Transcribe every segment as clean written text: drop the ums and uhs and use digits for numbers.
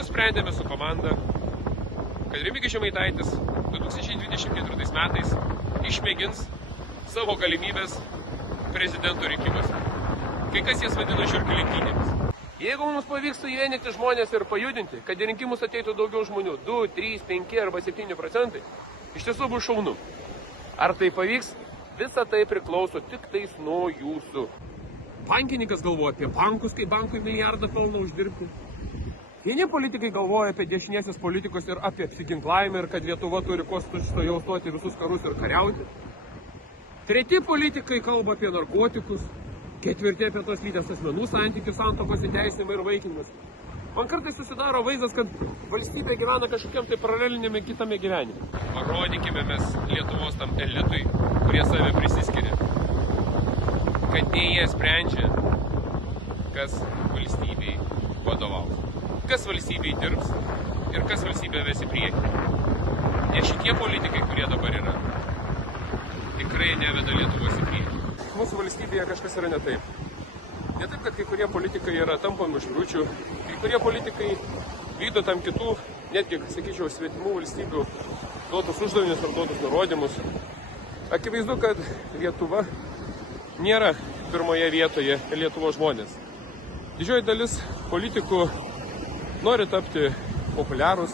nusprendėme su komanda, kad Remigijus Žemaitaitis 2024 metais išmėgins savo galimybės prezidento rinkimuose. Kai kas jas vadina žiurkių lenktynėmis. Jeigu mums pavyks suvienyti žmonės ir pajudinti, kad į rinkimus ateitų daugiau žmonių, 2, 3, 5 arba 7%, iš tiesų bus šaunu. Ar tai pavyks? Visa tai priklauso tik tais nuo jūsų. Bankininkas galvoja apie bankus, kaip bankui milijardą pelno uždirbti. Vieni politikai galvoja apie dešinėsis politikos ir apie apsiginklavimą ir kad Lietuva turi kuo jau stoti visus karus ir kariauti. Treti politikai kalba apie narkotikus, ketvirti apie tos lyties asmenų santykių, santuokos įteisinimą ir vaikinimus. Man kartais susidaro vaizdas, kad valstybė gyvena kažkokiam tai paralelinėme kitame gyvenime. Parodykime mes Lietuvos tam elitui, kurie save prisiskiria, kad ne jie sprendžia, kas valstybei vadovaus, kas valstybei dirbs ir kas valstybė ves į priekį. Ne šitie politikai, kurie dabar yra, tikrai neveda Lietuvos į priekį. Mūsų valstybėje kažkas yra ne taip. Ne taip, kad kai kurie politikai yra tampomi šliučių, kai kurie politikai vykdo tam kitų, netgi, sakyčiau, svetimų valstybių duotus uždavinius ar duotus nurodymus. Akivaizdu, kad Lietuva nėra pirmoje vietoje Lietuvos žmonės. Didžioji dalis politikų nori tapti populiarūs,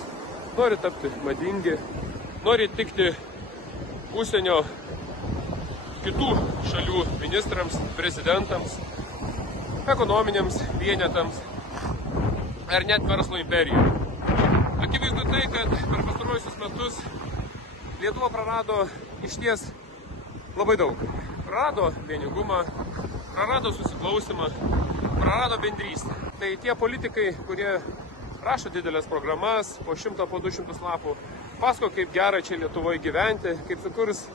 nori tapti madingi, nori tikti užsienio kitų šalių ministrams, prezidentams, ekonominiams vienetams ar net verslo imperijų. Akivaizdu tai, kad per pastaruosius metus Lietuva prarado išties labai daug. Prarado vieningumą, prarado susiklausimą, prarado bendrystę. Tai tie politikai, kurie rašo didelės programas, po 100, po 200 lapų, pasako, kaip gera čia Lietuvoje gyventi, kaip sukurs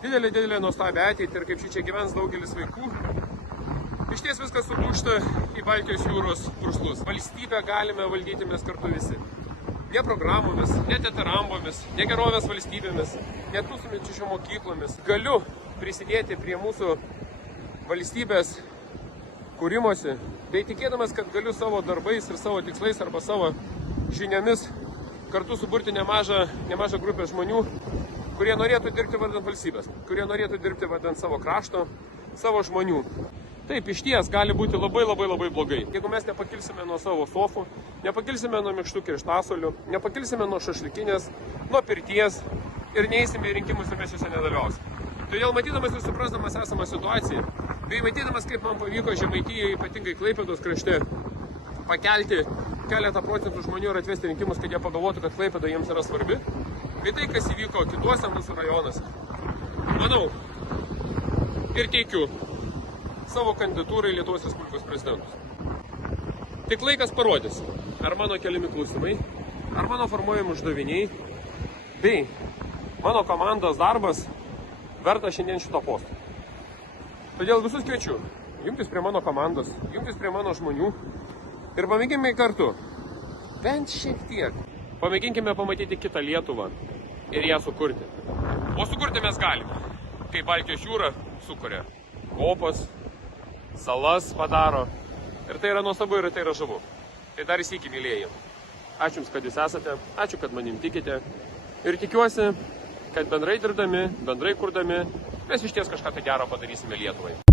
didelė nuostabią ateitį ir kaip čia gyvens daugelis vaikų. Išties viskas suplūkšta į Baltijos jūros purslus. Valstybę galime valdyti mes kartu visi. Ne programomis, ne tetarambomis, ne gerovės valstybėmis, ne tūkstantmečio mokyklomis. Galiu prisidėti prie mūsų valstybės kūrimosi, bei tikėdamas, kad galiu savo darbais ir savo tikslais arba savo žiniomis kartu suburti nemažą grupę žmonių, kurie norėtų dirbti vardant valstybės, kurie norėtų dirbti vardant savo krašto, savo žmonių. Taip, išties gali būti labai blogai. Jeigu mes nepakilsime nuo savo sofų, nepakilsime nuo minkštų kirštasolių, nepakilsime nuo šašlikinės, nuo pirties ir neįsime į rinkimus ir mes juose nedalyvausime. Todėl matydamas ir suprasdamas esamą situaciją, bei matydamas, kaip man pavyko Žemaitijoje, ypatingai Klaipėdos krašte, pakelti keletą procentų žmonių ir atvesti rinkimus, kad jie pagalvotų, kad Klaipėda jiems yra svarbi, bei tai, kas įvyko kituose mūsų rajonuose. Manau ir teikiu savo kandidatūrai Lietuvos Respublikos prezidentus. Tik laikas parodys, ar mano keliami klausimai, ar mano formuojami uždaviniai, bei mano komandos darbas verta šiandien šito posto. Todėl visus kviečiu jungtis prie mano komandos, jungtis prie mano žmonių ir pamėginkime kartu, bent šiek tiek, pamėginkime pamatyti kitą Lietuvą ir ją sukurti. O sukurti mes galime, kai Baltijos jūra sukuria kopas, salas padaro. Ir tai yra nuostabu ir tai yra žavu. Tai dar sykį, mylėjai. Ačiū Jums, kad Jūs esate, ačiū, kad manim tikite. Ir tikiuosi, kad bendrai dirbdami, bendrai kurdami, mes išties kažką tai gero padarysime Lietuvai.